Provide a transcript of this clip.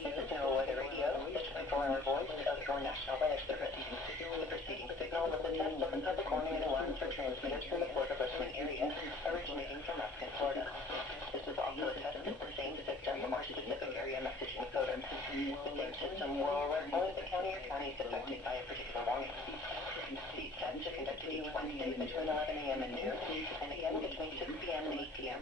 This is NOAA Weather Radio, the 24-hour voice of your National Weather Service. The preceding signal was a test of the public warning and alarms for transmitters from the Port of Richmond area, originating from Ruskin, Florida. This is also a test of the same system or specific area messaging code. The same system will work only if the county or counties affected by a particular warning. These tests are conducted each Wednesday between 11 a.m. and noon, and again between 6 p.m. and 8 p.m.